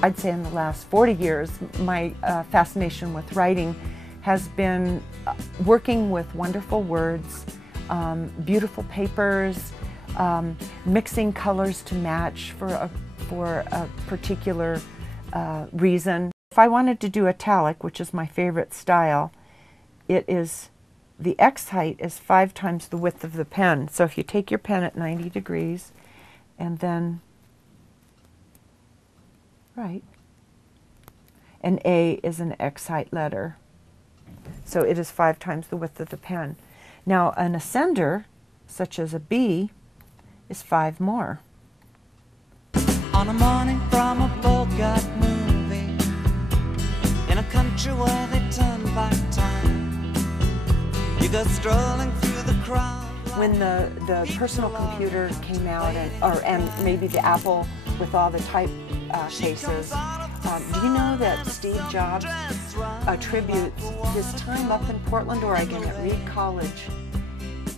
I'd say in the last 40 years, my fascination with writing has been working with wonderful words, beautiful papers, mixing colors to match for a particular reason. If I wanted to do italic, which is my favorite style, the X height is 5 times the width of the pen. So if you take your pen at 90 degrees and then right, an A is an X height letter. So it is 5 times the width of the pen. Now an ascender, such as a B, is 5 more. On a morning from a Bogart movie, in a country where they turn back time, you go strolling through the crowd. When the personal computer came out, and maybe the Apple with all the type faces, do you know that Steve Jobs attributes his time up in Portland, Oregon at Reed College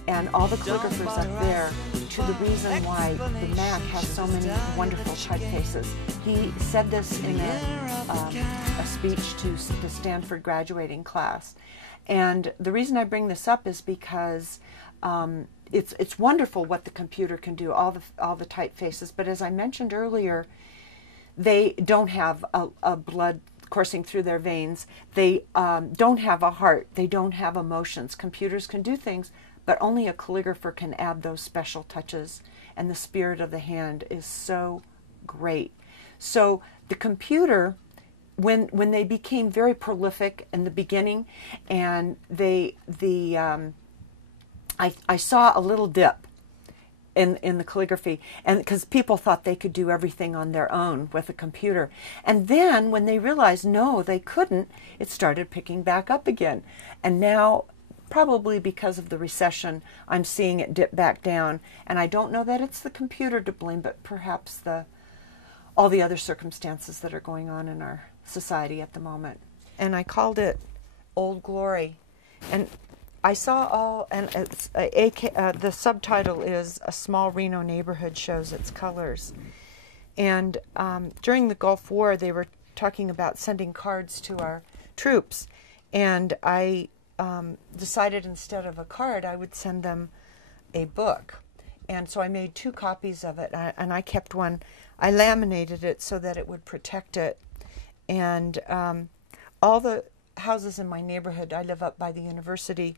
and all the calligraphers up there to the reason why the Mac has so many wonderful typefaces. He said this in a speech to the Stanford graduating class. And the reason I bring this up is because it's wonderful what the computer can do, all the typefaces. But as I mentioned earlier, they don't have a blood coursing through their veins. They don't have a heart. They don't have emotions. Computers can do things, but only a calligrapher can add those special touches. And the spirit of the hand is so great. So the computer, when they became very prolific in the beginning, and I saw a little dip in the calligraphy, and because people thought they could do everything on their own with a computer. And then when they realized no, they couldn't, it started picking back up again. And now, probably because of the recession, I'm seeing it dip back down. And I don't know that it's the computer to blame, but perhaps all the other circumstances that are going on in our society at the moment. And I called it Old Glory. And I saw it's the subtitle is "A Small Reno Neighborhood Shows Its Colors." And during the Gulf War, they were talking about sending cards to our troops. And I decided instead of a card, I would send them a book. And so I made 2 copies of it, and I kept one. I laminated it so that it would protect it. And all the houses in my neighborhood, I live up by the university,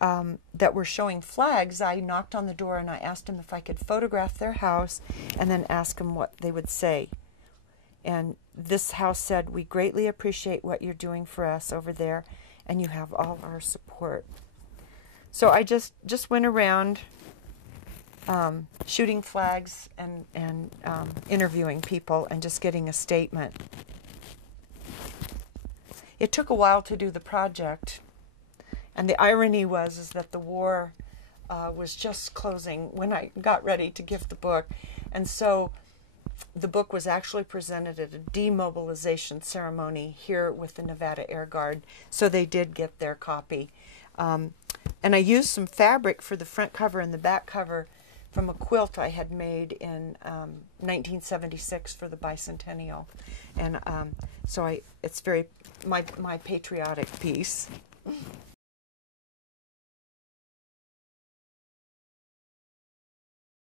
that were showing flags, I knocked on the door and I asked them if I could photograph their house and then ask them what they would say. And this house said, "We greatly appreciate what you're doing for us over there, and you have all our support." So I just went around shooting flags and interviewing people and just getting a statement. It took a while to do the project, and the irony was that the war was just closing when I got ready to give the book. And so the book was actually presented at a demobilization ceremony here with the Nevada Air Guard, so they did get their copy. And I used some fabric for the front cover and the back cover from a quilt I had made in 1976 for the bicentennial. And so it's very my patriotic piece.